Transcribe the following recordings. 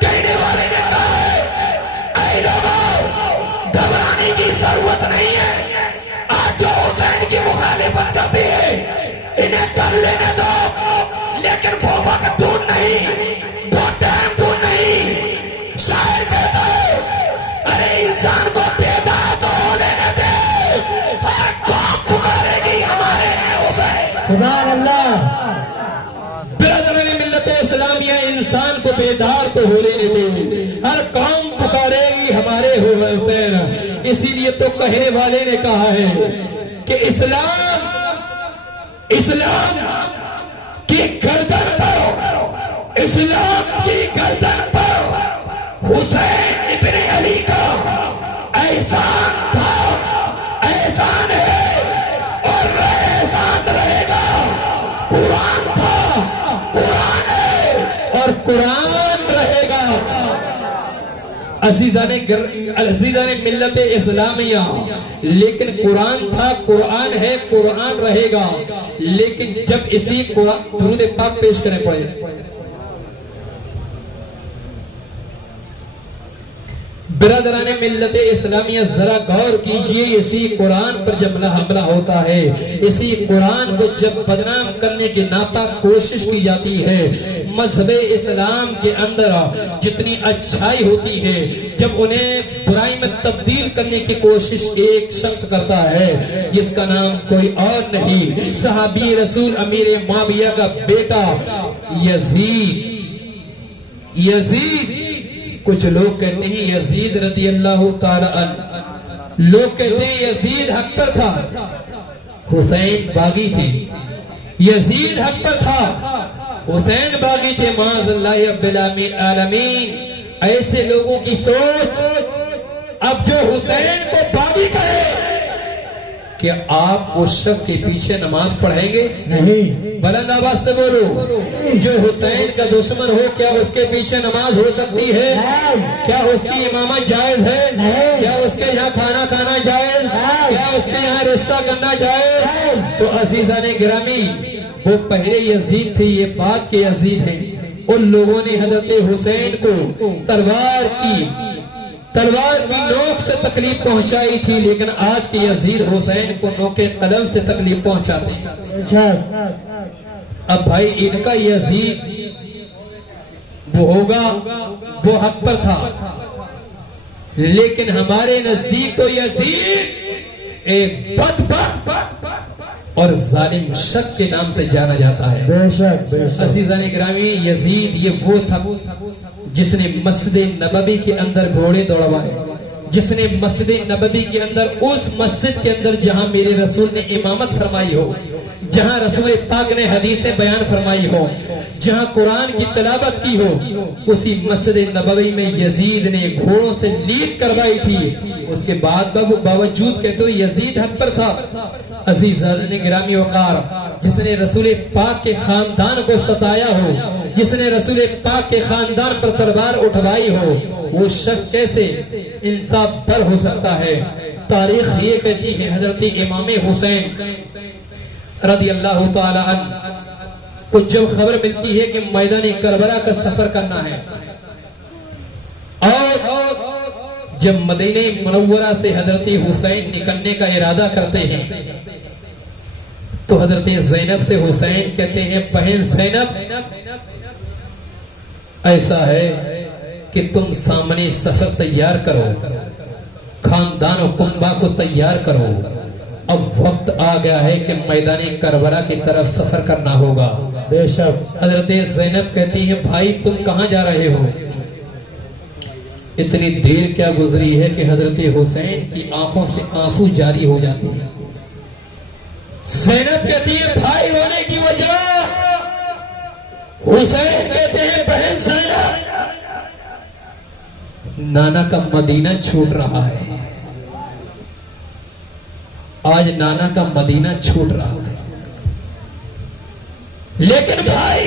کہنے والے نے کہا ہے اے لوگوں گھبرانے کی ضرورت نہیں ہے، آج جو حسین کی مخالفت کرتے ہیں انہیں کر لینے دو، لیکن وہ وقت دور نہیں، وہ ٹائم دور نہیں۔ شاعر کہتا ہے ارے انسان کو بیدار تو لینے دے، ہر قوم پکارے گی ہمارے حسین۔ سبحان اللہ۔ برادران ملت اسلامیہ انسان کو بیدار تو ہو لینے دے، ہر قوم پکارے گی ہمارے حسین۔ اسی لیے تو کہنے والے نے کہا ہے کہ اسلام کی گردن پر، اسلام کی گردن پر حسین ابن علی کا احسان تھا، احسان ہے اور احسان رہے گا۔ قرآن تھا، قرآن ہے اور قرآن رہے گا۔ عزیزان ملت اسلامیہ، لیکن قرآن تھا، قرآن ہے، قرآن رہے گا۔ لیکن جب اسی درود پاک پیش کریں پڑے برادران ملت اسلامیہ ذرا غور کیجئے، اسی قرآن پر جب حملہ ہوتا ہے، اسی قرآن کو جب بدنام کرنے کی ناپاک کوشش کی جاتی ہے، مذہب اسلام کے اندر جتنی اچھائی ہوتی ہے، جب انہیں برائی میں تبدیل کرنے کی کوشش ایک شخص کرتا ہے جس کا نام کوئی اور نہیں، صحابی رسول امیر معاویہ کا بیٹا یزید، کچھ لوگ کہتے ہیں یزید رضی اللہ تعالی عنہ، لوگ کہتے ہیں یزید حق پر تھا، حسین باغی تھے۔ یزید حق پر تھا، حسین باغی تھے، معاذ اللہ رب العالمین۔ ایسے لوگوں کی سوچ، اب جو حسین کو باغی کہے کہ آپ اس شخص کے پیچھے نماز پڑھیں گے؟ نہیں۔ بلند آواز سے بولو، جو حسین کا دشمن ہو کیا اس کے پیچھے نماز ہو سکتی ہے؟ کیا اس کی امامت جائز ہے؟ کیا اس کے یہاں کھانا کھانا جائز؟ کیا اس کے یہاں رشتہ کرنا جائز؟ تو عزیزان گرامی، وہ پہلے یزید تھے، یہ بعد کے یزید ہیں۔ ان لوگوں نے حضرت حسین کو تلوار کی نوک سے تکلیف پہنچائی تھی، لیکن آج کے یزید حسین کو نوک قلم سے تکلیف پہنچاتے ہیں۔ اب بھائی ان کا یزید وہ ہوگا، وہ حق پر تھا، لیکن ہمارے نزدیک تو یزید ایک بدبخت اور ظالم شخص کے نام سے جانا جاتا ہے۔ بے شک بے شک۔ عزیزان گرامی، یزید یہ وہ تھا جس نے مسجد نبوی کے اندر گھوڑے دوڑوائے، جس نے مسجد نبوی کے اندر، اس مسجد کے اندر جہاں میرے رسول نے امامت فرمائی ہو، جہاں رسول پاک نے حدیثیں بیان فرمائی ہو، جہاں قرآن کی تلاوت کی ہو، اسی مسجد نبوی میں یزید نے گھوڑوں سے لیڈ کروائی تھی۔ اس کے باوجود کہتے ہو یزید حق پر تھا۔ عزیزان گرامی وقار، جس نے رسول پاک کے خاندان کو ستایا ہو، جس نے رسول پاک کے خاندان پر تلوار اٹھوائی ہو، وہ شخص کیسے انصاف پر ہو سکتا ہے؟ تاریخ یہ کہتی ہے حضرت امام حسین رضی اللہ تعالی عنہ کو جب خبر ملتی ہے کہ میدان کربلا کا سفر کرنا ہے، اور جب مدینہ منورہ سے حضرت حسین نکلنے کا ارادہ کرتے ہیں تو حضرت زینب سے حسین کہتے ہیں بہن زینب، ایسا ہے کہ تم سامنے سفر تیار کرو، خاندان و کنبہ کو تیار کرو، اب وقت آ گیا ہے کہ میدان کربلا کی طرف سفر کرنا ہوگا۔ بے شک۔ حضرت زینب کہتی ہیں بھائی تم کہاں جا رہے ہو؟ اتنی دیر کیا گزری ہے کہ حضرت حسین کی آنکھوں سے آنسو جاری ہو جاتے ہیں۔ زینب کہتی ہے بھائی ہونے کی وجہ، حسین کہتے ہیں بہن زینب، نانا کا مدینہ چھوٹ رہا ہے، آج نانا کا مدینہ چھوٹ رہا ہے، لیکن بھائی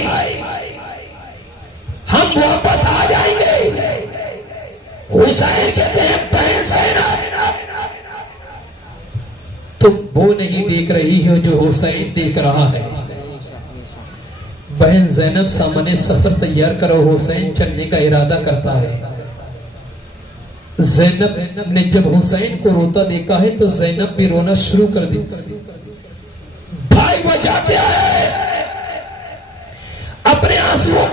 ہم واپس آ جائیں گے۔ حسین کہتے ہیں بہن زینب، تم وہ نہیں دیکھ رہی ہو جو حسین دیکھ رہا ہے، بہن زینب سامنے سفر تیار کرو، حسین چلنے کا ارادہ کرتا ہے۔ زینب نے جب حسین کو روتا دیکھا ہے تو زینب بھی رونا شروع کر دی۔ بھائی وجہ کیا ہے؟ اپنے آنسوؤں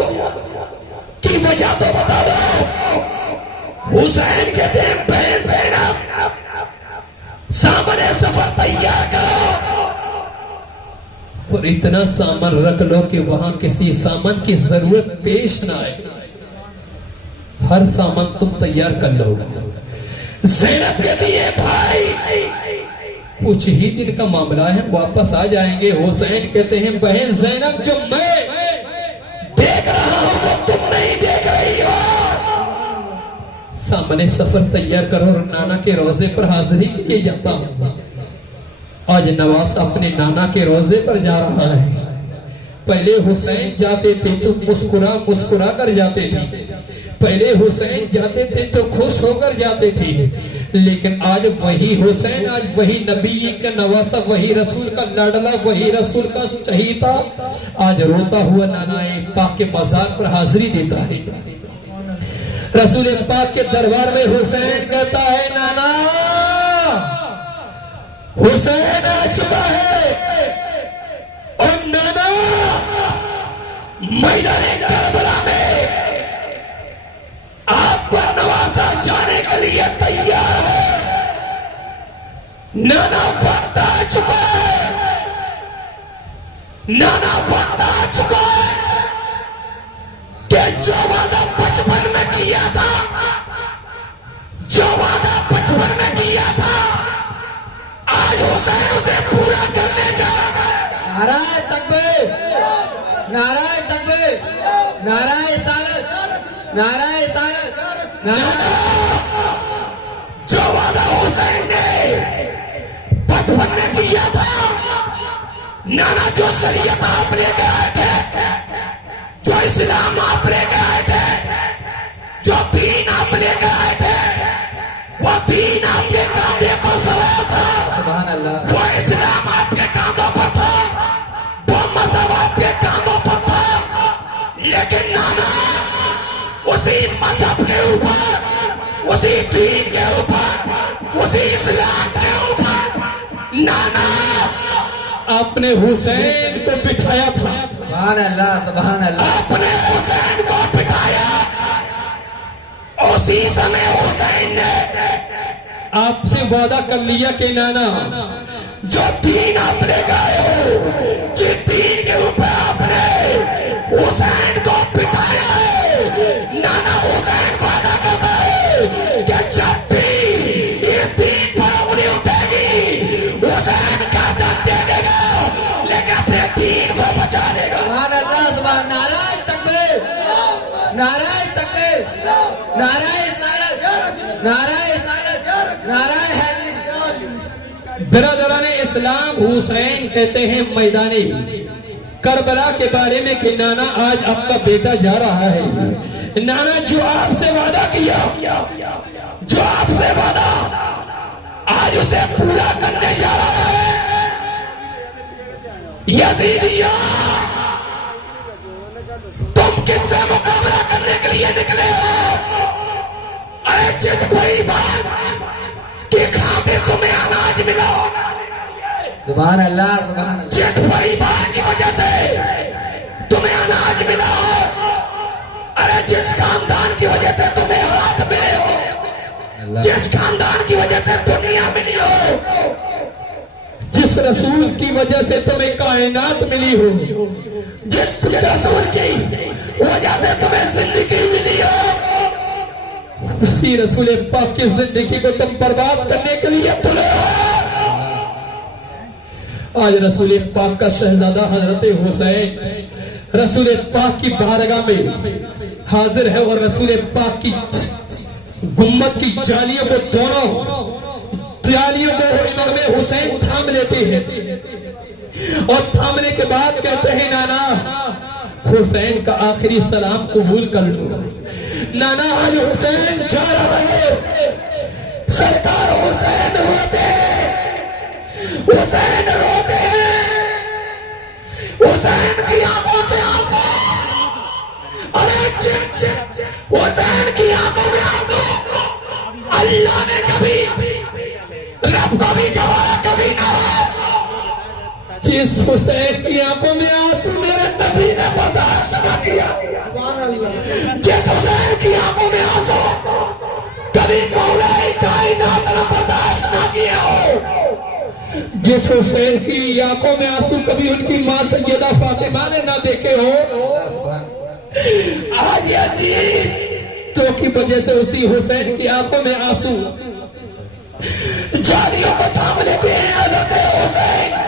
کی وجہ تو بتا دو۔ حسین کہتے ہیں بہن زینب سامنے سفر تیار کرو، اور اتنا سامان رکھ لو کہ وہاں کسی سامان کی ضرورت پیش نہ آئے، ہر سامان تم تیار کر لو۔ زینب کہتی ہے بھائی کچھ ہی دن کا معاملہ ہے، واپس آ جائیں گے۔ حسین کہتے ہیں بہن زینب جو میں دیکھ رہا ہوں وہ تم نہیں دیکھ رہی ہو۔ سامنے سفر تیار کرو اور نانا کے روزے پر حاضری کے لیے جاتا ہوں۔ آج نواز اپنے نانا کے روزے پر جا رہا ہے۔ پہلے حسین جاتے تھے تو مسکرا مسکرا کر جاتے تھے، پہلے حسین جاتے تھے تو خوش ہو کر جاتے تھے، لیکن آج وہی حسین، آج وہی نبی کا نواسا، وہی رسول کا لاڈلا، وہی رسول کا چہیتا، آج روتا ہوا نانا پاک کے بازار پر حاضری دیتا ہے۔ رسول پاک کے دربار میں حسین کہتا ہے نانا حسین آ چکا ہے، اور نانا میدان کربلا میں آپ پر نوازا جانے کے لیے تیار ہے۔ نانا وقت آ چکا ہے، نانا وقت آ چکا ہے کہ جو وعدہ بچپن میں کیا تھا، جو وعدہ بچپن میں کیا تھا، آج حسین اسے پورا کرنے جا رہا ہے۔ نعرہ تکبیر، نعرہ تکبیر، نعرہ رسالت، نعرہ رسالت، نعرہ۔ جو وعدہ حسین نے بچپن میں کیا تھا، نانا جو شریعت آپ لے کے آئے تھے، جو اسلام آپ لے کے آئے تھے، جو دین آپ لے کے آئے تھے، وہ دین آپ کے کاندھے پر سوار تھا، سبحان اللہ، وہ اسلام آپ کے کاندھوں پر تھا، وہ مذہب آپ کے کاندھوں پر تھا، لیکن نانا اسی مذہب کے اوپر، اسی دین کے اوپر، اسی اسلام کے اوپر نانا آپ نے حسین کو بٹھایا تھا۔ سبحان اللہ، سبحان اللہ۔ آپ نے حسین کو بٹھایا، اسی سمے حسین نے آپ سے وعدہ کر لیا کہ نانا جو دین آپ لے گئے ہو، جس دین کے اوپر آپ نے حسین کو بٹھایا ہے، نانا حسین وعدہ کرتا ہے کہ جب بھی اس دین پر انگلی اٹھے گی، حسین کا دم دے دے گا، لیکن اپنے دین کو بچا لے گا۔ سبحان اللہ، سبحان نعرہ تکبیر، نعرہ تکبیر، نعرہ رسالت، نعرہ رسالت، نعرہ حیدری۔ برادران اسلام، حسین کہتے ہیں میدان کربلا کے بارے میں کہ نانا آج آپ کا بیٹا جا رہا ہے۔ نانا جو آپ سے وعدہ کیا، جو آپ سے وعدہ آج اسے پورا کرنے جا رہا ہے۔ یزیدیوں، تم کس سے مقابلہ کرنے کے لیے نکلے ہو؟ ارے جس بڑی بات کہ کہاں پہ تمہیں اناج ملا، سبحان اللہ، سبحان اللہ۔ جس بڑی بات کی وجہ سے تمہیں اناج ملا، ارے جس خاندان کی وجہ سے تمہیں ہاتھ ملے ہو، جس خاندان کی وجہ سے دنیا ملی ہو، جس رسول کی وجہ سے تمہیں کائنات ملی ہو، جس رسول کی وجہ سے تمہیں زندگی ملی ہو، اسی رسول پاک کی زندگی کو تم برباد کرنے کے لیے تلے ہو۔ آج رسول پاک کا شہزادہ حضرت حسین رسول پاک کی بارگاہ میں حاضر ہے، اور رسول پاک کی گنبد کی جالیوں کو، دونوں جالیوں کو امام حسین تھام لیتے ہیں، اور تھامنے کے بعد کہتے ہیں نانا حسین کا آخری سلام قبول کر لو۔ نانا آج حسین جا رہا ہے، سرکار حسین روتے ہیں، حسین روتے ہیں، حسین کی آنکھوں سے آنسو حسین کی آنکھوں میں آنسو اللہ نے کبھی رب کو بھی گوارا کبھی نہ جس حسین کی آنکھوں میں آنسو میرے نبی نے برداشت نہ کیا جس حسین کی آنکھوں میں آنسو کبھی مولا کائنات نے برداشت نہ کیا ہو جس حسین کی آنکھوں میں آنسو کبھی ان کی ماں سیدہ فاطمہ نے نہ دیکھے ہو آج عزیز تو کی وجہ سے اسی حسین کی آنکھوں میں آنسو جاریوں کو تھام لیتے ہیں حضرت حسین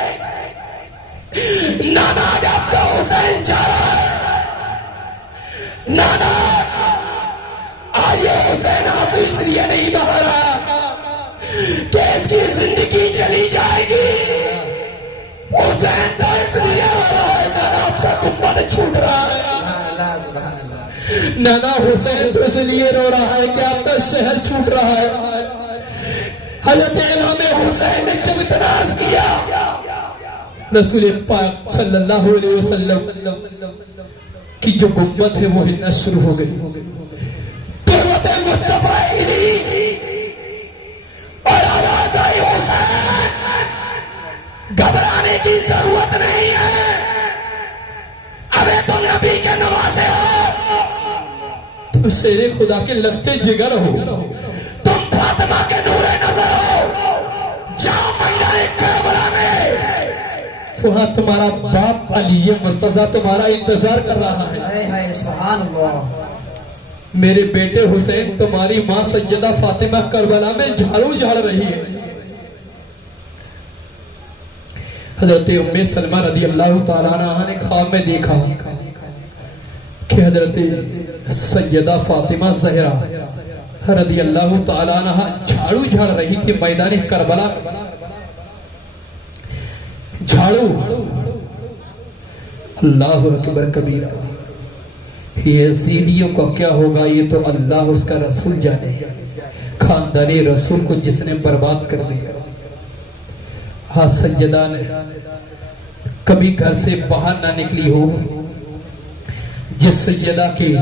نانا جب تو حسین جا رہا ہے نانا آج یہ حسین آنسو اس لیے نہیں بہا رہا کہ اس کی زندگی چلی جائے گی حسین تو اس لیے ہو رہا ہے نانا آپ کا گنبد چھوٹ رہا ہے نانا حسین تو اس لیے رو رہا ہے کہ آپ کا شہر چھوٹ رہا ہے حضرت امام حسین نے جب اعتراض کیا رسول پاک صلی اللہ علیہ وسلم کی جو گنبد ہے وہ ہلنا شروع ہو گئی قربت مصطفیٰ اور آواز آئی حسین گھبرانے کی ضرورت نہیں ہے ابھی تم نبی کے نواسے ہو تم شیر خدا کے لگتے جگر ہو تم فاطمہ کے نور نظر ہو جاؤ میدان کربلا میں وہاں تمہارا باپ علی مرتضیٰ تمہارا انتظار کر رہا ہے سبحان اللہ میرے بیٹے حسین تمہاری ماں سیدہ فاطمہ کربلا میں جھاڑو جھاڑ رہی ہے حضرت ام سلمہ رضی اللہ تعالیٰ عنہ نے خواب میں دیکھا کہ حضرت سیدہ فاطمہ زہرا رضی اللہ تعالیٰ عنہ جھاڑو جھاڑ رہی تھی میدان کربلا جھاڑو اللہ اکبر کبیرہ یہ یزیدیوں کا کیا ہوگا یہ تو اللہ اس کا رسول جانے خاندان رسول کو جس نے برباد کر دیا ہاں سیدہ نے کبھی گھر سے باہر نہ نکلی ہو جس سیدہ کے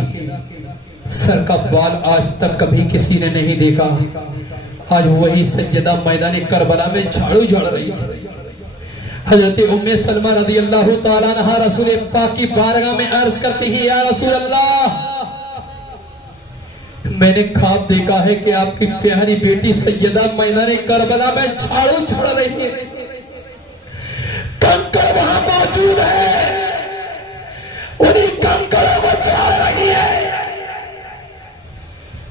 سر کا بال آج تک کبھی کسی نے نہیں دیکھا آج وہی سیدہ میدان کربلا میں جھاڑو جھاڑ رہی تھی حضرت ام سلمہ رضی اللہ تعالیٰ عنہ رسول پاک کی بارگاہ میں عرض کرتی ہیں یا رسول اللہ میں نے خواب دیکھا ہے کہ آپ کی پیاری بیٹی سیدہ میدان کربلا میں جھاڑو جھاڑ رہی ہے کنکر وہاں موجود ہے انہیں کنکروں کو جھاڑ رہی ہے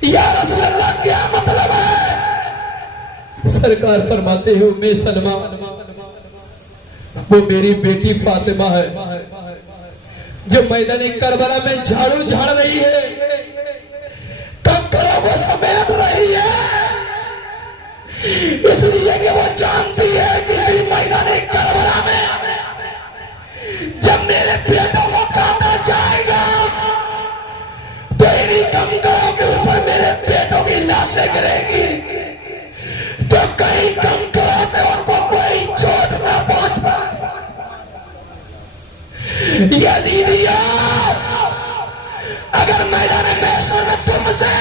یا رسول اللہ کیا مطلب ہے سرکار فرماتے ہیں ام سلمہ وہ میری بیٹی فاطمہ ہے جو میدان کربلا میں جھاڑو جھاڑ رہی ہے کنکروں کو سمیٹ رہی ہے اس لیے کہ وہ جانتی ہے کہ میدان کربلا میں جب میرے بیٹوں کو کاٹا جائے گا تو انہیں کنکروں کے اوپر میرے بیٹوں کی لاشیں گریں گی تو کہیں کنکروں سے ان کو کوئی چوٹ نہ پہنچ پائے یزیدیوں اگر میدان محشر میں تم سے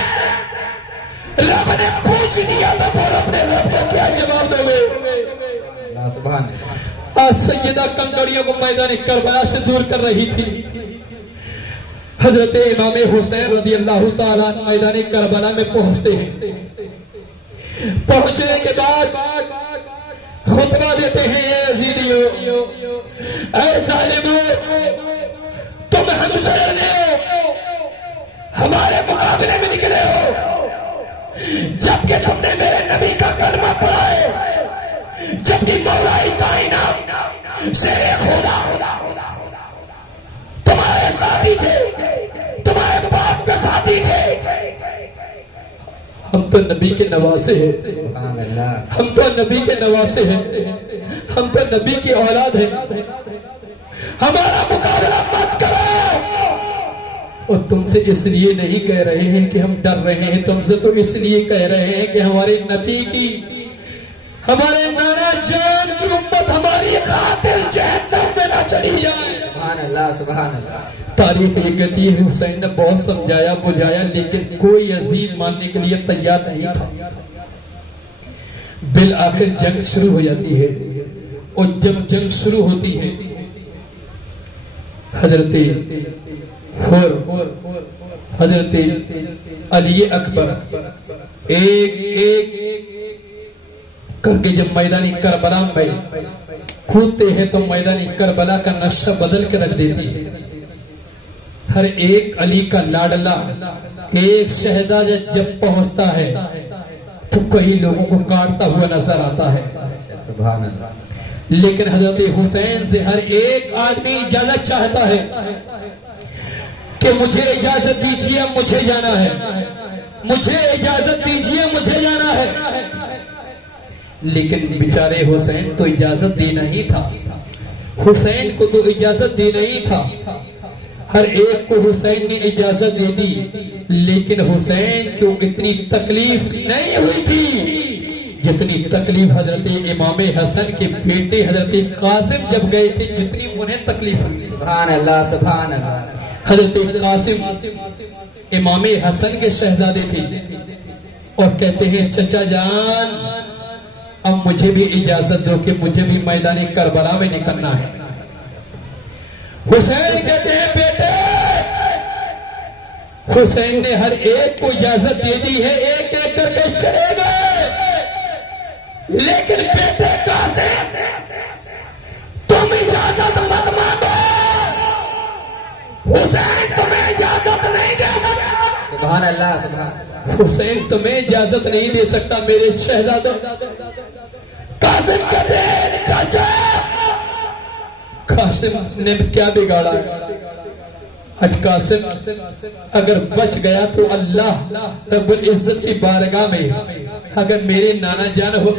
رب نے پوچھ دیا تو بولو اپنے رب کو کیا جواب دو گے سبحان آج سیدہ کنکریوں کو میدان کربلا سے دور کر رہی تھی حضرت امام حسین رضی اللہ تعالیٰ میدان کربلا میں پہنچتے ہیں پہنچنے کے بعد خطبہ دیتے ہیں اے یزیدیوں اے ظالموں تم ہم سے لڑنے ہو ہمارے مقابلے میں نکلے ہو جبکہ تم نے میرے نبی کا کلمہ پڑھا ہے جبکہ مولا کائنات شیر خدا تمہارے ساتھی تھے تمہارے باپ کے ساتھی تھے ہم تو نبی کے نواسے ہیں ہم تو نبی کے نواسے ہیں ہم تو نبی کی اولاد ہیں ہمارا مقابلہ مت کرو اور تم سے اس لیے نہیں کہہ رہے ہیں کہ ہم ڈر رہے ہیں تم سے تو اس لیے کہہ رہے ہیں کہ ہمارے نبی کی ہمارے نانا جان کی امت ہماری خاطر جہنم میں نہ چلی جائے سبحان اللہ سبحان اللہ. تاریخ یہ کہتی ہے حسین نے بہت سمجھایا بجھایا لیکن کوئی عزیز ماننے کے لیے تیار نہیں تھا. بالآخر جنگ شروع ہو جاتی ہے اور جب جنگ شروع ہوتی ہے حضرت علی اکبر ایک کر کے جب میدانی کربلا میں کودتے ہیں تو میدانی کربلا کا نقشہ بدل کے رکھ دیتی ہے. ہر ایک علی کا لاڈلا ایک شہزادہ جب پہنچتا ہے تو کئی لوگوں کو کاٹتا ہوا نظر آتا ہے. سبحان اللہ. لیکن حضرت حسین سے ہر ایک آدمی اجازت چاہتا ہے کہ مجھے اجازت دیجیے مجھے جانا ہے, مجھے اجازت دیجیے مجھے جانا ہے. لیکن بیچارے حسین تو اجازت دینا ہی تھا, حسین کو تو اجازت دینا ہی تھا. ہر ایک کو حسین نے اجازت دے دی لیکن حسین کو اتنی تکلیف نہیں ہوئی تھی جتنی تکلیف حضرت امام حسن کے بیٹے حضرت قاسم جب گئے تھے جتنی انہیں تکلیف ہوئی تھی. سبحان اللہ سبحان اللہ. حضرت قاسم امام حسن کے شہزادے تھے اور کہتے ہیں چچا جان اب مجھے بھی اجازت دو کہ مجھے بھی میدان کربلا میں نکلنا ہے. حسین کہتے ہیں بیٹے, حسین نے ہر ایک کو اجازت دے دی ہے, ایک ایک کر کے چلے گئے. لیکن بیٹے قاسم تم اجازت مت مانگو, حسین تمہیں اجازت نہیں دے سکتا. سبحان اللہ سبحان اللہ. حسین تمہیں اجازت نہیں دے سکتا میرے شہزادوں. قاسم کہتے ہیں چاچا قاسم نے کیا بگاڑا ہے, آج قاسم اگر بچ گیا تو اللہ رب العزت کی بارگاہ میں اگر میرے نانا جان ہو,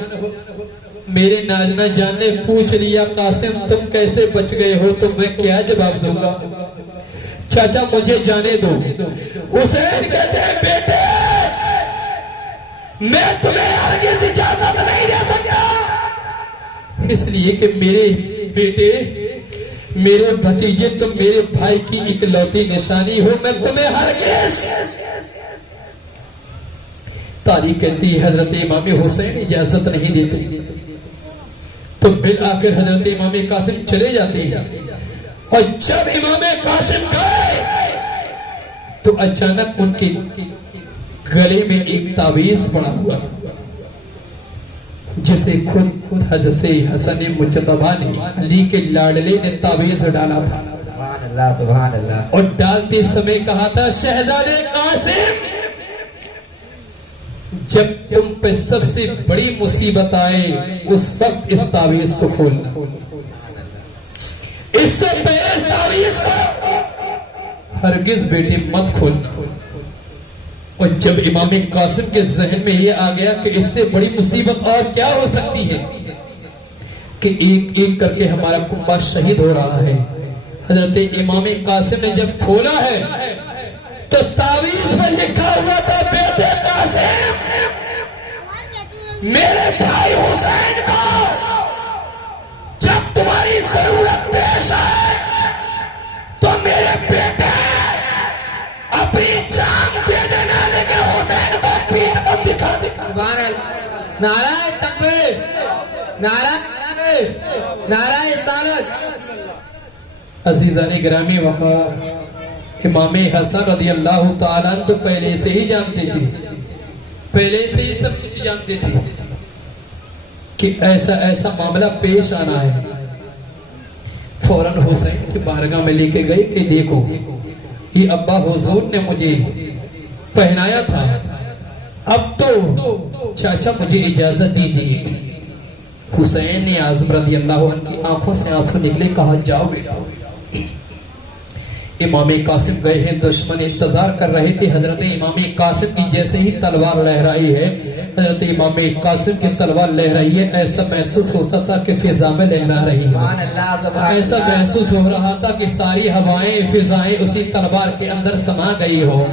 میرے نانا جان نے پوچھ لیا قاسم تم کیسے بچ گئے ہو تو میں کیا جواب دوں گا. چاچا مجھے جانے دو. حسین کہتے ہیں بیٹے میں تمہیں ہرگز اجازت نہیں دے سکتا, اس لیے کہ میرے بیٹے میرے بھتیجے تم میرے بھائی کی اکلوتی نشانی ہو, میں تمہیں ہرگز. تاریخ کہتی ہے حضرت امام حسین اجازت نہیں دیتے تو بالآخر حضرت امام قاسم چلے جاتے ہیں. اور جب امام قاسم گئے تو اچانک ان کے گلے میں ایک تعویذ پڑا ہوا جسے خود حضرت حسن مجتبی نے علی کے لاڈلے نے تعویذ ڈالا تھا. سبحان اللہ سبحان اللہ. اور ڈالتے سمے کہا تھا شہزادے قاسم جب تم پہ سب سے بڑی مصیبت آئے اس وقت اس تعویذ کو کھولنا, اس سے پہلے اس تعویذ کو ہرگز بیٹے مت کھولنا. اور جب امام قاسم کے ذہن میں یہ آ گیا کہ اس سے بڑی مصیبت اور کیا ہو سکتی ہے کہ ایک ایک کر کے ہمارا کنبہ شہید ہو رہا ہے, حضرت امام قاسم نے جب کھولا ہے تو تعویذ میں لکھا ہوا تھا بیٹے قاسم میرے بھائی حسین کو جب تمہاری ضرورت پیش آئے تو میرے بیٹے اپنی جان دے دینا لیکن حسین کو پیٹ مت دکھا دینا. سبحان اللہ. نعرہ تکبیر, نعرہ نعرہ رسالت. عزیزان گرامی وقار امام حسن رضی اللہ تعالیٰ تو پہلے سے ہی جانتے تھے, پہلے سے ہی سب کچھ جانتے تھے کہ ایسا ایسا معاملہ پیش آنا ہے. فوراً حسین کی بارگاہ میں لے کے گئے کہ دیکھو یہ ابا حضور نے مجھے پہنایا تھا, اب تو چاچا مجھے اجازت دیجیے. حسین اعظم رضی اللہ عنہ کی آنکھوں سے آنسو نکلے, کہا جاؤ بیٹا. امام قاسم گئے ہیں, دشمن انتظار کر رہے تھے. حضرت امام قاسم کی جیسے ہی تلوار لہرائی ہے, حضرت امام قاسم کی تلوار لہرائی ہے, ایسا محسوس ہوتا تھا کہ فضا میں لہرا رہی ہے. ایسا محسوس ہو رہا تھا کہ ساری ہوائیں فضائیں اسی تلوار کے اندر سما گئی ہو.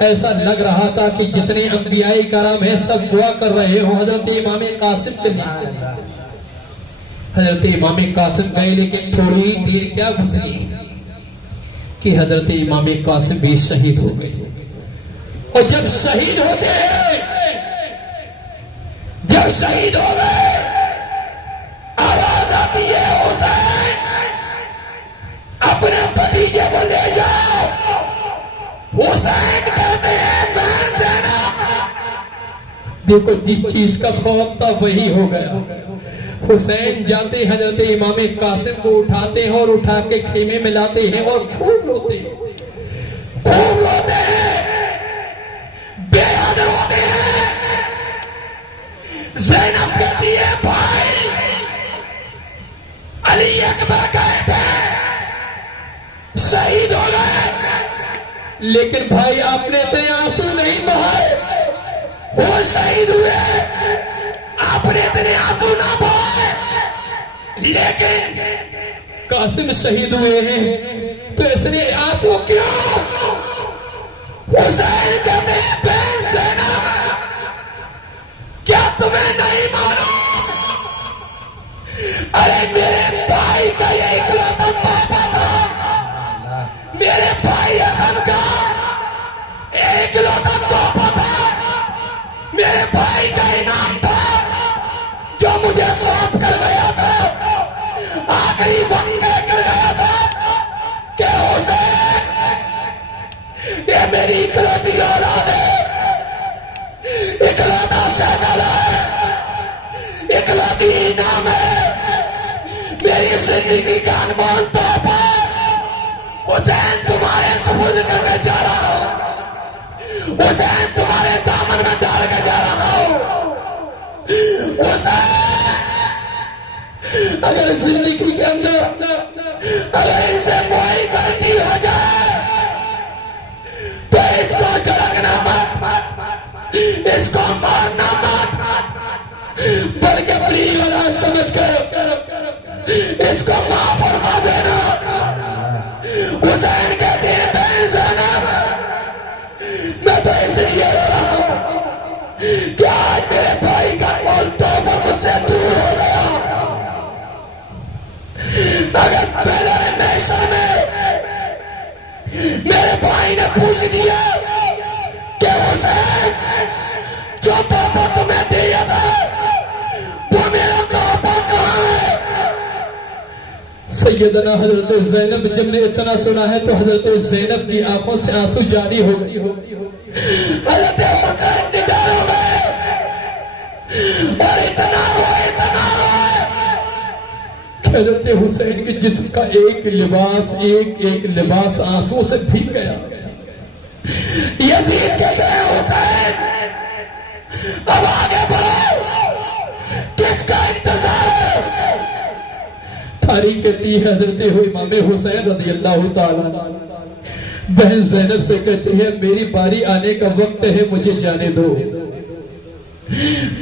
ایسا لگ رہا تھا کہ جتنے انبیاء کرام ہیں سب دعا کر رہے ہوں حضرت امام قاسم کے لیے. حضرت امام قاسم گئے لیکن تھوڑی ہی دیر کیا گزری, کہ حضرت امام قاسم بھی شہید ہو گئے. اور جب شہید ہوتے ہیں، جب شہید ہو گئے، آواز آتی ہے حسین اپنے بھتیجے کو لے جاؤ. حسین کہتے ہیں بہن زینب. دیکھو جس چیز کا خوف تھا وہی ہو گیا. حسین جاتے حضرت امام قاسم کو اٹھاتے ہیں اور اٹھا کے خیمے میں لاتے ہیں اور خوب روتے ہیں، خوب روتے ہیں، بے حد روتے ہیں. زینب کہتی ہے بھائی علی اکبر گئے تھے، شہید ہو گئے، لیکن بھائی آپ نے اتنے آنسو نہیں بہائے. وہ شہید ہوئے، آپ نے اتنے آنسو نہ بہائے، لیکن قاسم شہید ہوئے ہیں تو اس نے آنسو کیوں؟ حسین کہتے ہیں بہن زینب کیا تمہیں نہیں معلوم؟ ارے میرے بھائی کا یہ اکلوتا پاپا تھا، میرے بھائی حسن کا اکلوتا پاپا تھا، میرے بھائی کا انعام تھا جو مجھے سونپ کر گیا تھا. آخری وقت کر گیا تھا کہ حسین یہ میری اکلوتی اولاد ہے، اکلوتا شہزادہ ہے، اکلوتی انعام ہے، میری زندگی کا انمول تحفہ. حسین تمہارے سپرد کرنے جا رہا ہوں، حسین تمہارے دامن میں ڈال کے جا رہا ہوں. حسین اگر زندگی کے اندر اگر ان سے کوئی غلطی ہو جائے تو اس کو جھڑکنا مت، اس کو مارنا مت، بلکہ بڑی اولاد سمجھ کر اس کو معاف فرما دینا. حسین کہتے ہیں بہن زینب میں تو اس لیے رو رہا ہوں کہ آج میرے بھائی کا مول توبہ مجھ سے دور ہو گیا. اگر پہلے میشر میں میرے بھائی نے پوچھ دیا کہ حسین جو توبہ تمہیں دیا تھا وہ میرا توبہ کہاں ہے؟ سیدنا حضرت زینب جب نے اتنا سنا ہے تو حضرت زینب کی آنکھوں سے آنسو جاری ہو گئی. حضرت حسین نڈر ہو گئے اور اتنا روئے حضرت حسین کے جسم کا ایک ایک لباس آنسو سے بھیگ گیا. یزید کہتے ہیں حسین اب آگے بڑھو، کس کا انتظار ہے؟ تاریخ کہتی ہے حضرت امام حسین رضی اللہ تعالی بہن زینب سے کہتے ہیں میری باری آنے کا وقت ہے، مجھے جانے دو.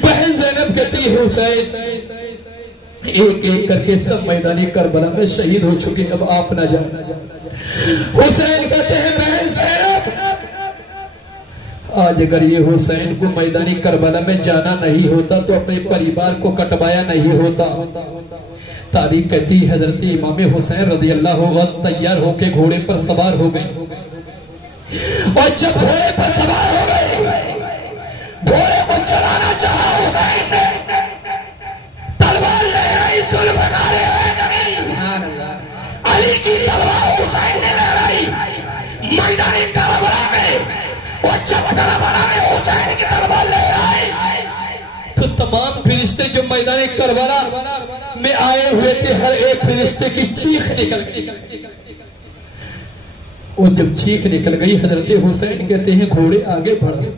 بہن زینب کہتی ہے حسین ایک ایک کر کے سب میدانی کربلا میں شہید ہو چکے، اب آپ نہ جائیں. حسین کہتے ہیں بہن زینب آج اگر یہ حسین کو میدانی کربلا میں جانا نہیں ہوتا تو اپنے پریوار کو کٹوایا نہیں ہوتا. تاریخ کہتی حضرت امام حسین رضی اللہ عنہ تیار ہو کے گھوڑے پر سوار ہو گئے، اور جب گھوڑے پر سوار ہو گئے گھوڑے کو چلانا چاہا حسین نے، تلوار لے آئی ذوالفقار علی کی تلوار حسین نے لہرائی میدان کربلا میں. وہ جب کربلا میں حسین کی تلوار لہرائی تو تمام فرشتے جو میدان کربلا میں آئے ہوئے تھے ہر ایک فرشتے کی چیخ نکل گئی. اور جب چیخ نکل گئی حضرت حسین کہتے ہیں گھوڑے آگے بڑھے،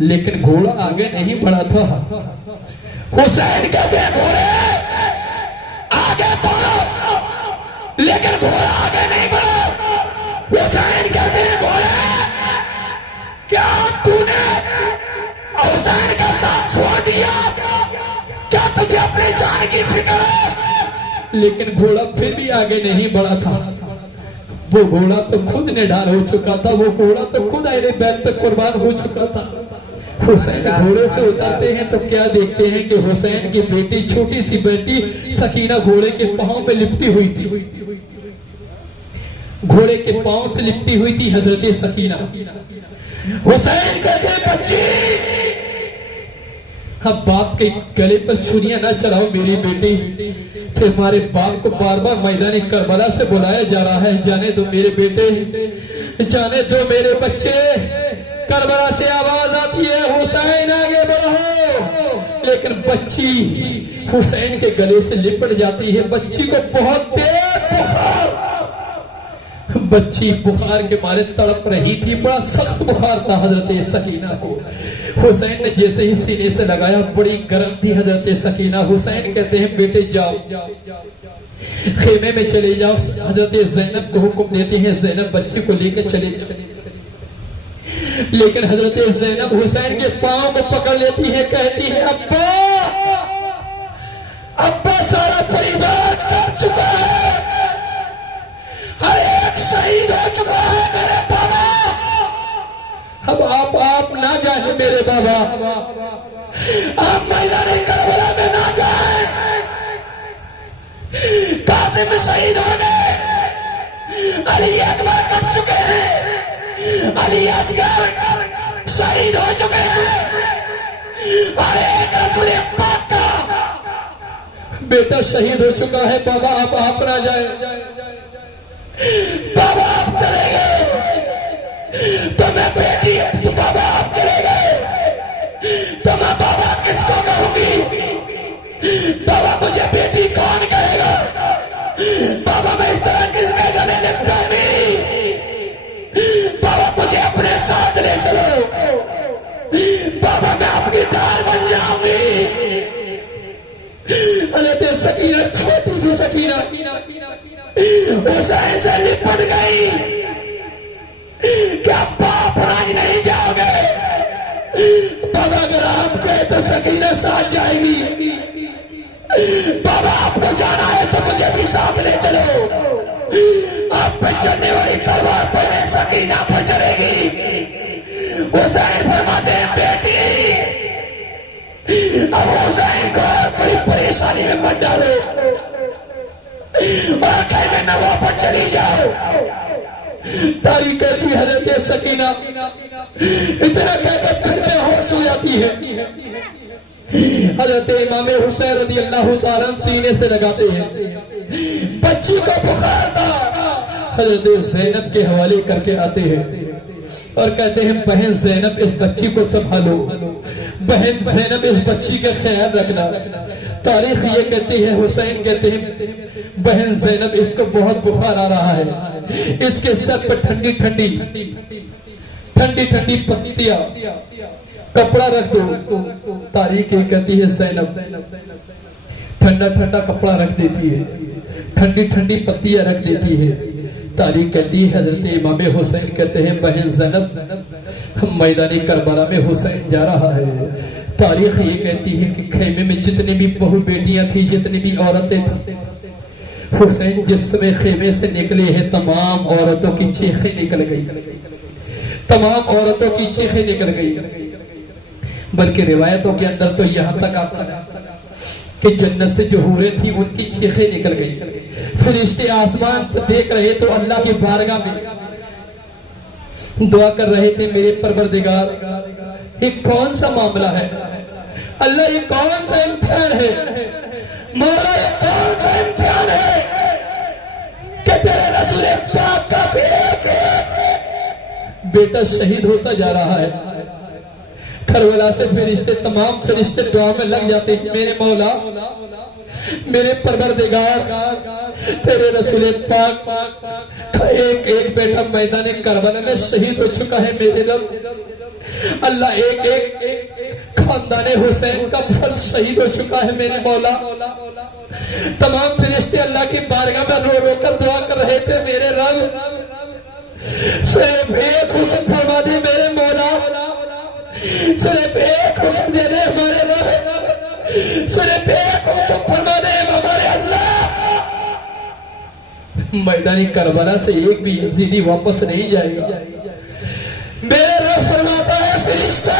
لیکن گھوڑا آگے نہیں بڑھا تھا. حسین کہتے ہیں گھوڑے آگے بڑھو، لیکن گھوڑا آگے نہیں بڑھا. حسین کہتے ہیں گھوڑے کیا تو نے حسین کا ساتھ چھوڑ دیا؟ کیا تجھے اپنی جان کی فکر ہے؟ لیکن گھوڑا پھر بھی آگے نہیں بڑھا تھا. وہ گھوڑا تو خود نڈھال ہو چکا تھا، وہ گھوڑا تو خود اہل بیت پہ قربان ہو چکا تھا. حسین گھوڑے سے اترتے ہیں تو کیا دیکھتے ہیں کہ حسین کی بیٹی چھوٹی سی بیٹی سکینہ گھوڑے کے پاؤں پہ لپٹی ہوئی تھی. گھوڑے کے پاؤں سے لپٹی ہوئی تھی حضرت سکینہ. حسین کہتے ہیں بچی اب باپ کے گلے پر چھریاں نہ چلاؤ میری بیٹی. پھر ہمارے باپ کو بار بار میدان کربلا سے بلایا جا رہا ہے. جانے دو میرے بیٹے, جانے دو میرے بچے. کربلا سے آواز آتی ہے حسین آگے بڑھو, لیکن بچی حسین کے گلے سے لپٹ جاتی ہے. بچی کو بہت تیز بخار, بچی بخار کے مارے تڑپ رہی تھی. بڑا سخت بخار تھا حضرت سکینہ کو. حسین نے جیسے ہی سینے سے لگایا, بڑی گرم تھی حضرت سکینہ. حسین کہتے ہیں بیٹے جاؤ خیمے میں چلے جاؤ. حضرت زینب کو حکم دیتے ہیں زینب بچی کو لے کے چلے جاؤ. لیکن حضرت زینب حسین کے پاؤں کو پکڑ لیتی ہے, کہتی ہے ابا ابا سارا پریوار کر چکا ہے, ہر ایک شہید ہو چکا ہے میرے بابا. اب آپ نہ جائیں میرے بابا, آپ میدان کربلا میں نہ جائیں. قاسم شہید ہو گئے, علی اکبر کر چکے ہیں, علی اصغر شہید ہو چکے ہیں. ہر ایک رسول پاک کا بیٹا شہید ہو چکا ہے. بابا آپ نہ جائیں. بابا آپ چلے گئے تو میں بیٹی, تو بابا آپ چلے گئے تو میں بابا کس کو کہوں گی؟ بابا مجھے بیٹی کون کہے گا؟ بابا میں اس طرح کس کے گلے لپٹوں گی؟ بابا مجھے اپنے ساتھ لے چلو, بابا میں اپنی ڈال بن جاؤں گی. حضرت سکینہ چھوٹی سی سکینہ حسین سے لپٹ گئی. کیا باپ راج نہیں جاؤ گے؟ بابا اگر آپ کہے تو سکینہ ساتھ جائے گی. بابا آپ کو جانا ہے تو مجھے بھی ساتھ لے چلو. آپ پہ چڑھنے والی تلوار پہ سکینہ پہ چڑھے گی. حسین فرماتے ہیں بیٹی اب حسین کو بڑی پریشانی میں مت ڈالو اور کہنے نوا پر چلی جاؤ. تاریخ کہتی حضرت سکینہ اتنا کہہ کر پھر میں ہوش ہو جاتی ہے. حضرت امام حسین رضی اللہ تعالیٰ سینے سے لگاتے ہیں. بچی کو بخار تھا, حضرت زینب کے حوالے کر کے آتے ہیں اور کہتے ہیں بہن زینب اس بچی کو سنبھالو, بہن زینب اس بچی کا خیال رکھنا. تاریخ یہ کہتی ہے, حسین کہتے ہیں بہن زینب اس کو بہت بخار آ رہا ہے, اس کے سر پر ٹھنڈی ٹھنڈی پتیاں کپڑا رکھ دو. تاریخ یہ کہتی ہے زینب ٹھنڈا کپڑا رکھ دیتی ہے, ٹھنڈی پتیاں رکھ دیتی ہے. تاریخ کہتی ہے حضرت امام حسین کہتے ہیں بہن زینب میدانی کربلا میں حسین جا رہا ہے. تاریخ یہ کہتی ہے کہ خیمے میں جتنی بھی بہو بیٹیاں تھیں, جتنی بھی عورتیں تھیں, حسین جس سمے خیمے سے نکلے ہیں تمام عورتوں کی چیخیں نکل گئی, تمام عورتوں کی چیخیں نکل گئی. بلکہ روایتوں کے اندر تو یہاں تک آتا ہے کہ جنت سے جو حوریں تھیں ان کی چیخیں نکل گئی. فرشتے آسمان پر دیکھ رہے تو اللہ کی بارگاہ میں دعا کر رہے تھے, میرے پروردگار یہ کون سا معاملہ ہے؟ اللہ یہ کون سا امتحان ہے؟ مولا یہ کون سا امتحان ہے کہ تیرے رسول پاک کا بیٹا شہید ہوتا جا رہا ہے؟ کربلا سے فرشتے, تمام فرشتے دعا میں لگ جاتے ہیں, میرے مولا میرے پروردگار تیرے رسول پاک کا ایک بیٹا میدان کربلا میں شہید ہو چکا ہے. میرے رب اللہ ایک خاندان حسین کا فرد شہید ہو چکا ہے. میرے مولا تمام فرشتے اللہ کی بارگاہ میں رو رو کر دعا کر رہے تھے, میرے رب صرف ایک حکم فرما دے میرے مولا, صرف ایک حکم دے دے ہمارے رب, صرف ایک حکم فرما دے ہمارے اللہ. میدانی کربلا سے ایک بھی یزیدی واپس نہیں جائے گا. میرے رب فرماتا ہے فرشتہ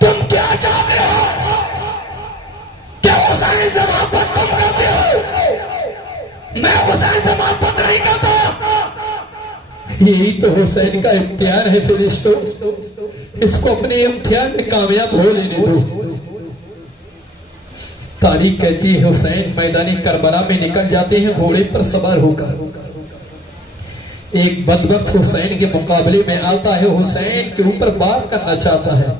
تم کیا چاہتے ہو؟ کیا حسین سے محبت تم کرتے ہو؟ میں حسین سے محبت نہیں کرتا. یہی تو حسین کا امتحان ہے فرشتوں، اس کو اپنے امتحان میں کامیاب ہو لینے دو۔ تاریخ کہتی ہے حسین میدانی کربلا میں نکل جاتے ہیں گھوڑے پر سوار ہو کر۔ ایک بدبخت حسین کے مقابلے میں آتا ہے، حسین کے اوپر وار کرنا چاہتا ہے۔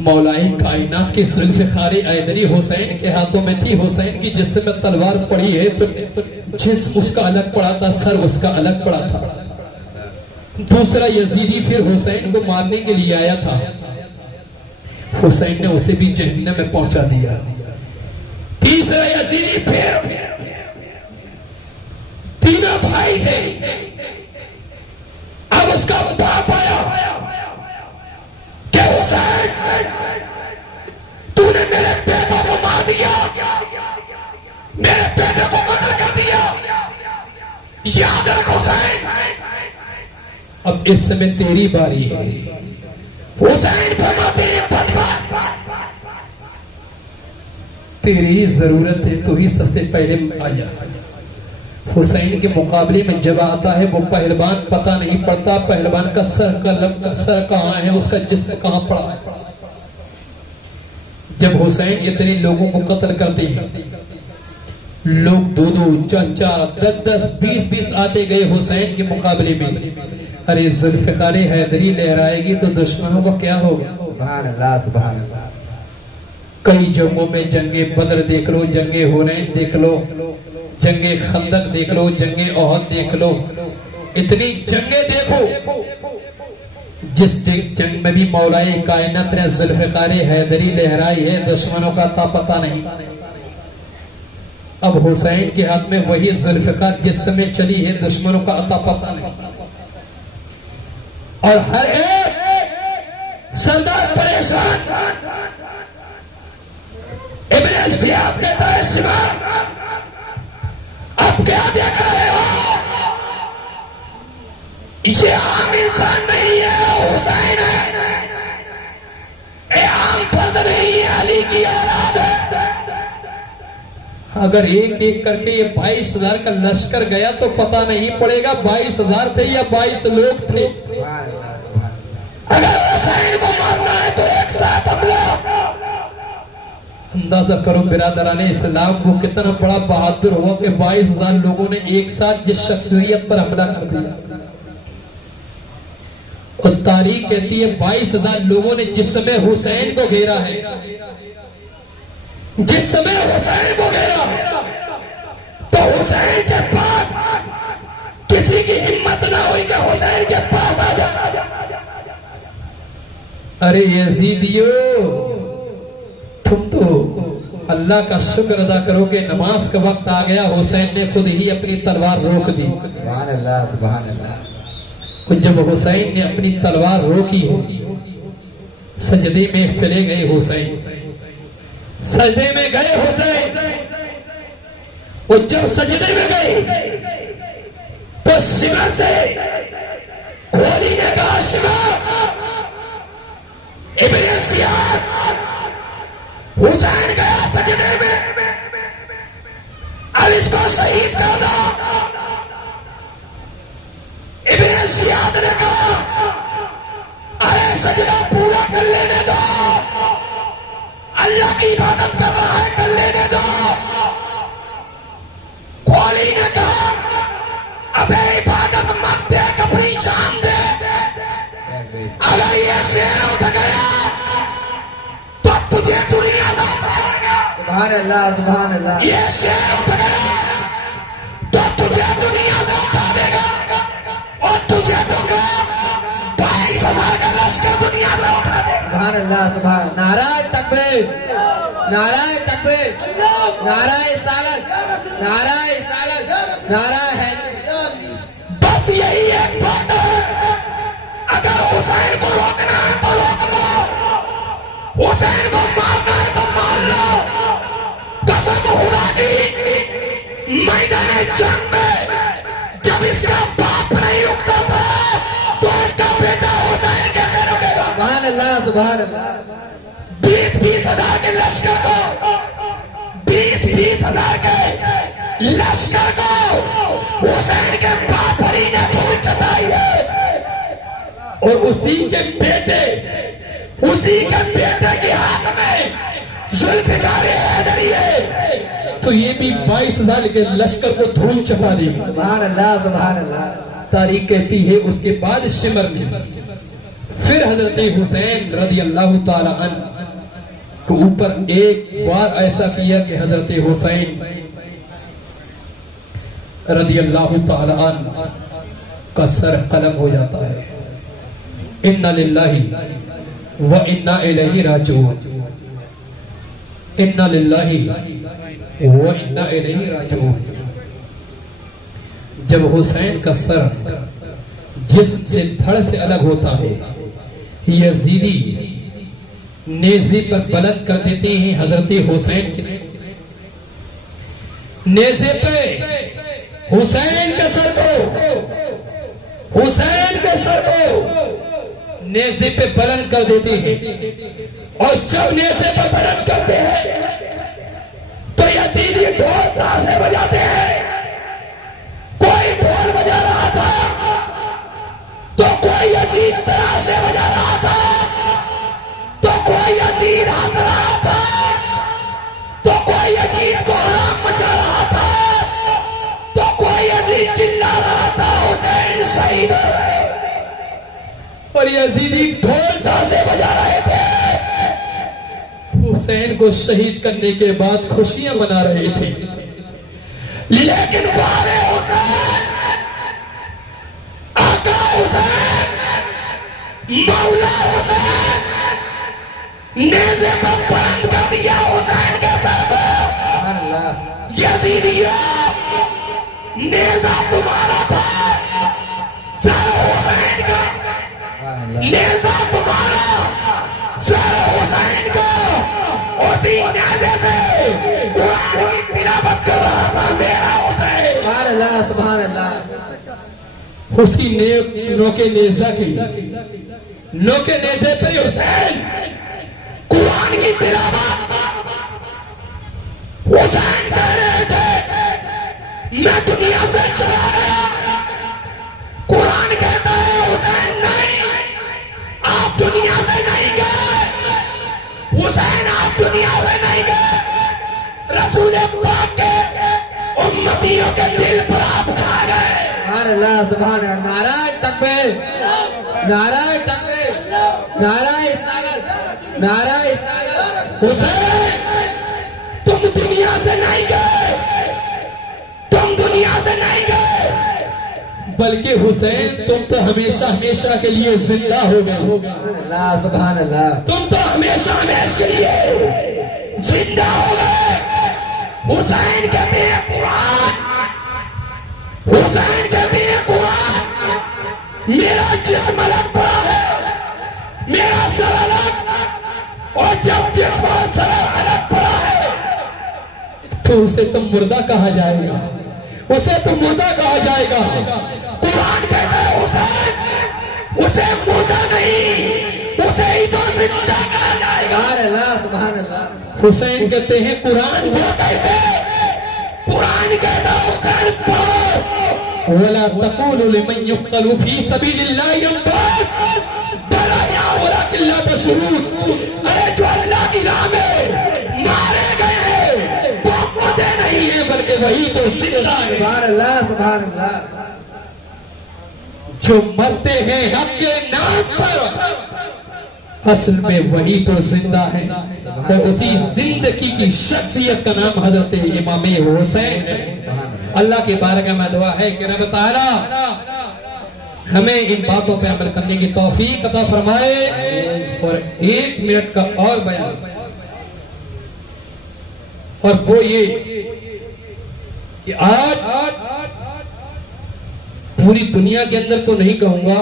مولائے کائنات کی ذوالفقار حیدری حسین کے ہاتھوں میں تھی۔ حسین کی جسم میں تلوار پڑی ہے تو جسم اس کا الگ پڑا تھا، سر اس کا الگ پڑا تھا۔ دوسرا یزیدی پھر حسین کو مارنے کے لیے آیا تھا، حسین نے اسے بھی جہنم میں پہنچا دیا۔ تیسرا یزیدی پھر، تینوں بھائی تھے، اب اس کا باپ آیا کہ حسین تو نے میرے بیٹا کو مار دیا، میرے بیٹے کو قتل کر دیا، یاد رکھ حسین اب اس سمے تیری باری ہے۔ حسین فرماتے ہیں بدبخت تیری ہی ضرورت ہے، تو ہی سب سے پہلے آیا۔ حسین کے مقابلے میں جب آتا ہے وہ پہلوان پتہ نہیں پڑتا پہلوان کا سر کہاں ہے، اس کا جسم کہاں پڑا ہے۔ جب حسین اتنے لوگوں کو قتل کرتے ہیں، لوگ دو دو چار چار 10 20 آتے گئے حسین کے مقابلے میں۔ ارے ذوالفقار حیدری لہرائے گی تو دشمنوں کو کیا ہوگا؟ سبحان اللہ سبحان اللہ۔ کئی جنگوں میں جنگ بدر دیکھ لو، جنگ حنین دیکھ لو، جنگ خندق دیکھ لو، جنگ احد دیکھ لو، اتنی جنگیں دیکھو، جس جنگ میں بھی مولائے کائنات نے ذوالفقار حیدری لہرائی ہے، دشمنوں کا تا پتہ نہیں۔ اب حسین کے ہاتھ میں وہی ذوالفقار جس سمے چلی ہے، دشمنوں کا اتا پتہ نہیں، اور ہر ایک سردار پریشان۔ ابن زیاد کہتا ہے شمار اب کیا دیکھ رہے ہو، یہ عام انسان نہیں ہے، حسین ہے، یہ عام فرد نہیں ہے، علی کی اولاد ہے۔ اگر ایک ایک کر کے یہ 22,000 کا لشکر گیا تو پتہ نہیں پڑے گا 22,000 تھے یا 22 لوگ تھے۔ اگر حسین کو مارنا ہے تو ایک ساتھ حملہ۔ اندازہ کرو برادران اسلام وہ کتنا بڑا بہادر ہوا کہ 22,000 لوگوں نے ایک ساتھ جس شخصیت پر حملہ کر دیا۔ اور تاریخ کہتی ہے 22,000 لوگوں نے جس سمے حسین کو گھیرا ہے، جس سمے حسین کو گھیرا تو حسین کے پاس کسی کی ہمت نہ ہوئی کہ حسین کے پاس آ جائے۔ ارے یزیدیو تم تو اللہ کا شکر ادا کرو کہ نماز کا وقت آ گیا، حسین نے خود ہی اپنی تلوار روک دی۔ سبحان اللہ سبحان اللہ۔ جب حسین نے اپنی تلوار روکی سجدے میں چلے گئے حسین، سجدے میں گئے حسین، اور جب سجدے میں گئے تو شمر سے گھوڑی نے کہا شمر ابن زیاد حسین گیا سجدے میں، اب اس کو شہید کر دو۔ ابن زیاد نے کہا ارے سجدہ پورا کر لینے دو، اللہ کی عبادت کر رہا ہے، کر لینے دو۔ کھولی نے کہا ابے عبادت مت دیکھ، اپنی جان دے، اگر یہ شیر اٹھ گیا تو تجھے دنیا سے سبحان اللہ سبحان اللہ۔ یہ شیر اٹھ گیا تو تجھے دنیا سے اٹھا دے گا، اور تجھے دوں گا 22,000 کا لشکر دنیا میں اٹھا دے گا۔ سبحان اللہ سبحان۔ نعرہ تکبیر، نعرہ تکبیر، نعرہ رسالت، نعرہ رسالت، نعرہ حیدر۔ بس یہی ایک بات ہے، اگر حسین کو روکنا ہے تو روک دو، حسین کو مارنا ہے تو مار لو۔ قسم خدا کی میدان جنگ میں جب اس کا باپ نہیں رکتا تھا تو اس کا بیٹا حسین کیسے رکے گا؟ سبحان اللہ سبحان اللہ۔ 20,000 کے لشکر کو، 20,000 کے لشکر کو حسین کے باپ علی نے دھول چٹائی ہے اور اسی کے بیٹے کے ہاتھ میں ذوالفقار حیدری ہے تو یہ بھی 22 سال کے لشکر کو دھول چپا دی. سبحان اللہ سبحان اللہ. تاریخ کہتی ہے اس کے بعد شمر میں پھر حضرت حسین رضی اللہ تعالی عنہ کو اوپر ایک بار ایسا کیا کہ حضرت حسین رضی اللہ تعالی عنہ کا سر قلم ہو جاتا ہے. انا للہ و انا الیہ راجعون. انا للہ و انا الیہ راجعون. جب حسین کا سر جسم سے دھڑ سے الگ ہوتا ہے یزیدی نیزے پر بلند کر دیتے ہیں حضرت حسین کے نیزے پہ حسین کے سر کو نیزے پہ بلند کر دیتے ہیں. اور جب نیزے پہ بلند کرتے ہیں تو یزیدی ڈھول تاشے بجاتے ہیں. کوئی ڈھول بجا رہا تھا تو کوئی یزید تاشے بجا رہا تھا تو کوئی یزید ہنس رہا تھا تو کوئی یزید کو حرام مچا رہا تھا تو کوئی یزید چلا رہا تھا حسین شہید ہو گئے. اور یزیدی ڈھول تاشے بجا رہے تھے. حسین کو شہید کرنے کے بعد خوشیاں منا رہے تھے. لیکن بارے حسین آقا حسین مولا حسین نیزے پر بند کر دیا حسین کے سر کو. سبحان اللہ. یزیدیوں نیزہ تمہارا تھا سر حسین کا. سبحان اللہ. نیزہ تمہارا سر حسین کا. اسی نیزے سے قرآن کی تلاوت کر رہا تھا میرا حسین. سبحان اللہ سبحان اللہ. اسی نوکے نیزہ کی نوکے نیزے پہ حسین قرآن کی تلاوت حسین کہہ رہے تھے میں دنیا سے چلا گیا. قرآن کہتا ہے حسین نہیں آپ دنیا سے نہیں گئے. حسین آپ دنیا سے نہیں گئے. رسول پاک کے امتیوں کے دل پر آپ کھا گئے. سبحان اللہ سبحان اللہ. نعرہ تکبیر نعرہ تکبیر نعرہ رسالت نعرہ رسالت. حسین تم دنیا سے نہیں گئے. تم دنیا سے نہیں گئے بلکہ حسین تم تو ہمیشہ ہمیشہ کے لیے زندہ ہو گئے. سبحان اللہ سبحان اللہ. تم تو ہمیشہ ہمیشہ کے لیے زندہ ہو گئے. حسین کہتے ہیں قرآن حسین کہتے ہیں قرآن میرا جسم الگ پڑا ہے میرا سر الگ. اور جب جسم اور سر الگ پڑا ہے تو اسے تم مردہ کہا جائے گا. اسے تم مردہ کہا جائے گا. قرآن کہتا ہے حسین اسے مردہ نہیں اسے ہی تو زندہ کہا جائے گا. سبحان اللہ سبحان اللہ. حسین کہتے ہیں قرآن وہ کیسے قرآن کہتا حسین پڑھو وَلَا تَقُولُوا لِمَنْ يُقْتَلُ فِي سَبِيلِ اللَّهِ أَمْوَاتٌ بلا وَلَكِنْ لَا تَشْعُرُونَ. ارے جو اللہ کی راہ میں مارے گئے ہیں وہ مردے نہیں ہیں بلکہ وہی تو زندہ ہے. سبحان اللہ سبحان اللہ. جو مرتے ہیں حق کے نام پر اصل میں وہی تو زندہ ہے. اور اسی زندگی کی شخصیت کا نام حضرت امام حسین ہے. اللہ کی بارگاہ میں دعا ہے کہ رب تعالیٰ ہمیں ان باتوں پہ عمل کرنے کی توفیق عطا فرمائے. اور 1 منٹ کا اور بیان اور وہ یہ کہ آج پوری دنیا کے اندر تو نہیں کہوں گا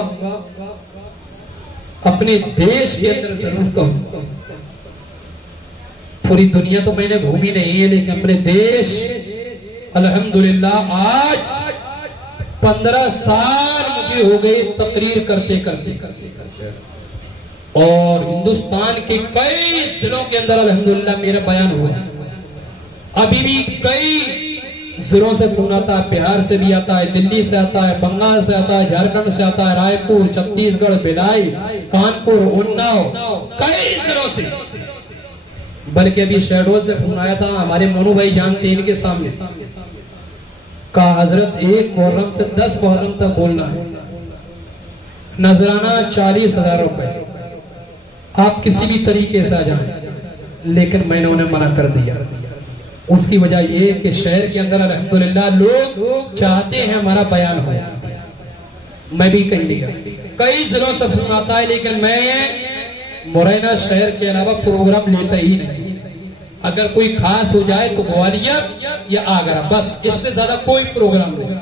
اپنے دیش کے اندر ضرور کہوں گا. پوری دنیا تو میں نے گھومی نہیں ہے لیکن اپنے دیش الحمدللہ آج 15 سال مجھے ہو گئے تقریر کرتے اور ہندوستان کے کئی ضلعوں کے اندر الحمدللہ میرا بیان ہوا. ابھی بھی کئی ضلعوں سے فون آتا ہے، بہار سے بھی آتا ہے، دلی سے آتا ہے، بنگال سے آتا ہے، جھارکھنڈ سے آتا ہے، رائے پور، چھتیس گڑھ، بھیلائی، کانپور، اناؤ، کئی ضلعوں سے، بلکہ ابھی شہڈول سے فون آیا تھا، ہمارے مونو بھائی جانتے ہیں ان کے سامنے، کہا حضرت 1 محرم سے 10 محرم تک بولنا ہے، نذرانہ 40,000 روپے، آپ کسی بھی طریقے سے آ جائیں، لیکن میں نے انہیں منع کر دیا۔ اس کی وجہ یہ کہ شہر کے اندر الحمدللہ لوگ چاہتے ہیں ہمارا بیان ہو، میں بھی کئی ضلعوں سے فون آتا ہے، لیکن میں مورینہ شہر کے علاوہ پروگرام لیتا ہی نہیں، اگر کوئی خاص ہو جائے تو گوالیر یا آگرہ، بس اس سے زیادہ کوئی پروگرام نہیں۔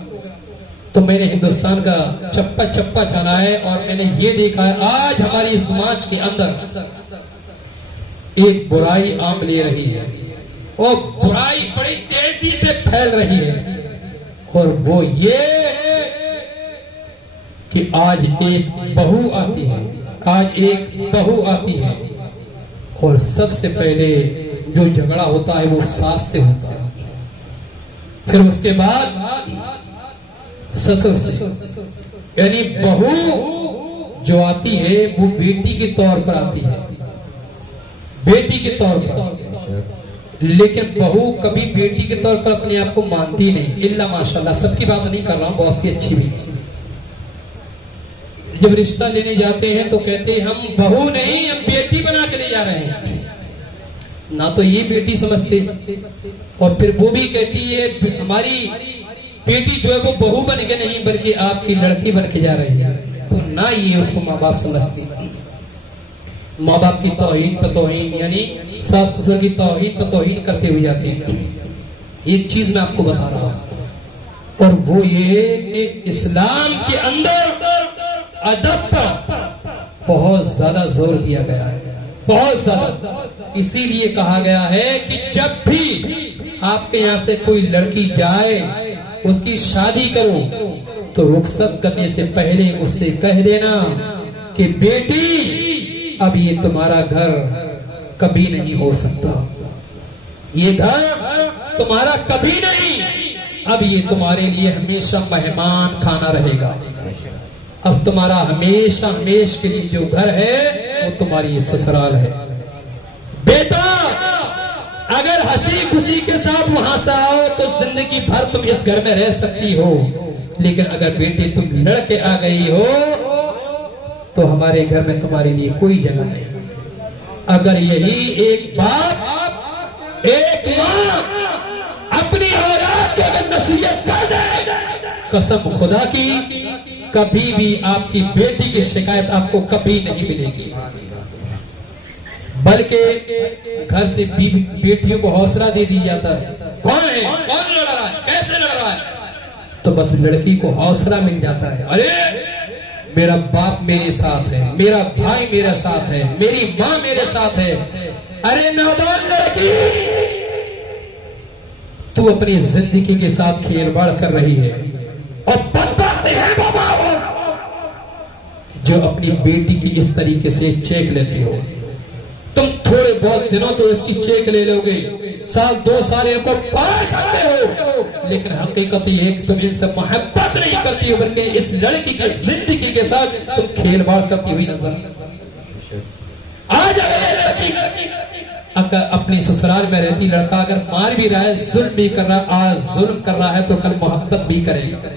تو میں نے ہندوستان کا چپا چپا چلا ہے، اور میں نے یہ دیکھا ہے آج ہماری سماج کے اندر ایک برائی عام لے رہی ہے، اور برائی بڑی تیزی سے پھیل رہی ہے، اور وہ یہ کہ آج ایک بہو آتی ہے، اور سب سے پہلے جو جھگڑا ہوتا ہے وہ ساس سے ہوتا ہے، پھر اس کے بعد سسر سے، یعنی بہو جو آتی ہے وہ بیٹی کے طور پر آتی ہے، بیٹی کے طور پر، لیکن بہو کبھی بیٹی کے طور پر اپنے آپ کو مانتی نہیں، الا ماشاءاللہ، سب کی بات نہیں کر رہا ہوں، بہت سی اچھی بھی، جب رشتہ لینے جاتے ہیں تو کہتے ہیں ہم بہو نہیں، ہم بیٹی بنا کے لے جا رہے ہیں، نہ تو یہ بیٹی سمجھتے، اور پھر وہ بھی کہتی ہے ہماری بیٹی جو ہے وہ بہو بن کے نہیں بلکہ آپ کی لڑکی بن کے جا رہی ہے، تو نہ یہ اس کو ماں باپ سمجھتی، ماں باپ کی توہین پر توہین، یعنی ساس سسر کی توہین پر توہین کرتے ہوئے جاتے ہیں۔ ایک چیز میں آپ کو بتا رہا ہوں، اور وہ یہ کہ اسلام کے اندر ادب پر بہت زیادہ زور دیا گیا ہے، بہت زیادہ، اسی لیے کہا گیا ہے کہ جب بھی آپ کے یہاں سے کوئی لڑکی جائے اس کی شادی کرو تو رخصت کرنے سے پہلے اس سے کہہ دینا کہ بیٹی اب یہ تمہارا گھر کبھی نہیں ہو سکتا، یہ گھر تمہارا کبھی نہیں، اب یہ تمہارے لیے ہمیشہ مہمان کھانا رہے گا، اب تمہارا ہمیشہ ہمیشہ کے لیے جو گھر ہے وہ تمہاری سسرال ہے۔ بیٹا اگر ہنسی خوشی کے ساتھ وہاں سے آؤ تو زندگی بھر تم اس گھر میں رہ سکتی ہو، لیکن اگر بیٹی تم لڑ کے آ گئی ہو تو ہمارے گھر میں تمہارے لیے کوئی جگہ نہیں۔ اگر یہی ایک باپ ایک ماں اپنی اولاد کو اگر نصیحت کر دے، قسم خدا کی کبھی بھی آپ کی بیٹی کی شکایت آپ کو کبھی نہیں ملے گی، بلکہ گھر سے بیٹیوں کو حوصلہ دے دی جاتا ہے، کون ہے، کون لڑ رہا ہے، کیسے لڑ رہا ہے، تو بس لڑکی کو حوصلہ مل جاتا ہے، ارے میرا باپ میرے ساتھ ہے، میرا بھائی میرے ساتھ ہے، میری ماں میرے ساتھ ہے، ارے نادان لڑکی تو اپنی زندگی کے ساتھ کھیل باڑ کر رہی ہے، اور بدبخت ہے بابا جو اپنی بیٹی کی اس طریقے سے چیک لیتے ہو۔ تم تھوڑے بہت دنوں تو اس کی چیک لے لو گے، سال 2 سال ان کو پا سکتے ہو، لیکن حقیقت یہ ہے کہ تم ان سے محبت نہیں کرتی ہو، بلکہ اس لڑکی کی زندگی کے ساتھ تم کھیل باڑ کرتی ہوئی نظر آج اگر لڑکی اگر اپنی سسرال میں رہتی، لڑکا اگر مار بھی رہا ہے، ظلم بھی کر رہا ہے، آج ظلم کر رہا ہے تو کل محبت بھی کرے گا،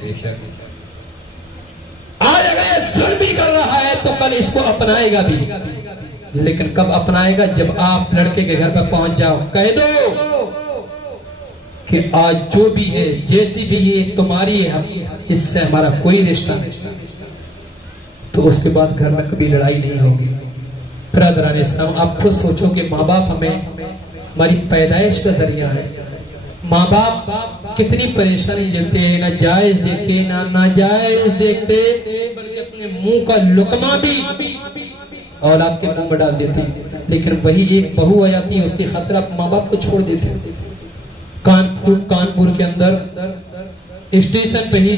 آج اگر ظلم بھی کر رہا ہے تو کل اس کو اپنائے گا بھی، لیکن کب اپنائے گا؟ جب آپ لڑکے کے گھر پر پہنچ جاؤ، کہہ دو کہ آج جو بھی ہے جیسی بھی یہ تمہاری ہے، اس سے ہمارا کوئی رشتہ نہیں، تو اس کے بعد گھر میں کبھی لڑائی نہیں ہوگی۔ برادران اسلام، آپ خود سوچو کہ ماں باپ ہماری پیدائش کا ذریعہ ہے، ماں باپ کتنی پریشانی لیتے ہیں، نہ جائز دیکھتے نہ ناجائز دیکھتے، بلکہ اپنے منہ کا لقمہ بھی اولاد کے منہ میں ڈال دیتے ہیں، لیکن وہی ایک بہو آ جاتی ہے، اس کی خاطر آپ ماں باپ کو چھوڑ دیتے ہیں۔ کانپور کے اندر اسٹیشن پہ ہی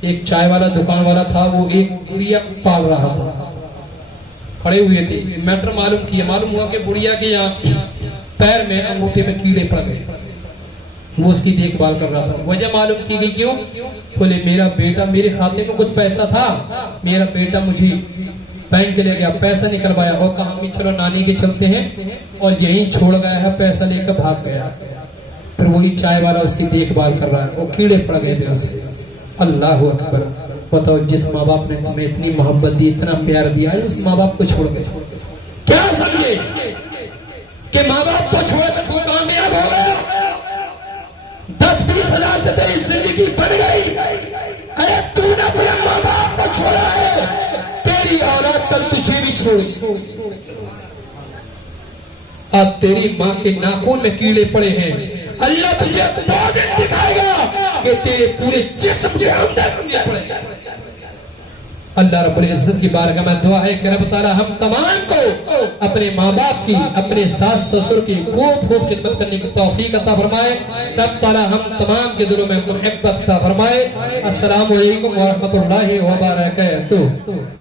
ایک چائے والا دکان والا تھا، وہ ایک بڑھیا پال رہا تھا، کھڑے ہوئے تھے، میٹر معلوم ہوا کہ بڑھیا کے یہاں پیر میں انگوٹھے میں کیڑے پڑ گئے، وہ اس کی دیکھ بھال کر رہا تھا. وجہ معلوم کی گئی کیوں؟ بولے میرا بیٹا, میرے کھاتے میں کچھ پیسہ تھا, میرا بیٹا مجھے بینک لے گیا, پیسہ نکلوایا اور کہا ہم چلو نانی کے چلتے ہیں, اور یہیں چھوڑ گیا ہے, پیسہ لے کر بھاگ گیا. پھر وہی چائے والا اس کی دیکھ بھال کر رہا ہے, وہ کیڑے پڑ گئے تھے اسے. اللہ اکبر. بتاؤ جس ماں باپ نے تمہیں اتنی محبت دی, اتنا پیار دیا ہے, اس ماں باپ کو چھوڑ گئے. کیا سمجھے کہ ماں باپ کو چھوڑ کر تو کامیاب ہو گیا, 10-20 ہزار سے تیری زندگی بن گئی. ارے تو نے اپنے ماں باپ کو چھوڑا ہے, تیری اولاد کل تجھے بھی چھوڑ. اب تیری ماں کے ناخن میں کیڑے پڑے ہیں, اللہ تجھے 2 دن دکھائے گا کہ تیرے پورے جسم کے اندر کیڑے پڑے گا. اللہ رب العزت کی بارگاہ میں دعا ہے کہ رب تعالی ہم تمام کو اپنے ماں باپ کی, اپنے ساس سسر کی خوب خوب خدمت کرنے کی توفیق عطا فرمائے. رب تعالی ہم تمام کے دلوں میں محبت عطا فرمائے. السلام علیکم ورحمۃ اللہ وبرکاتہ.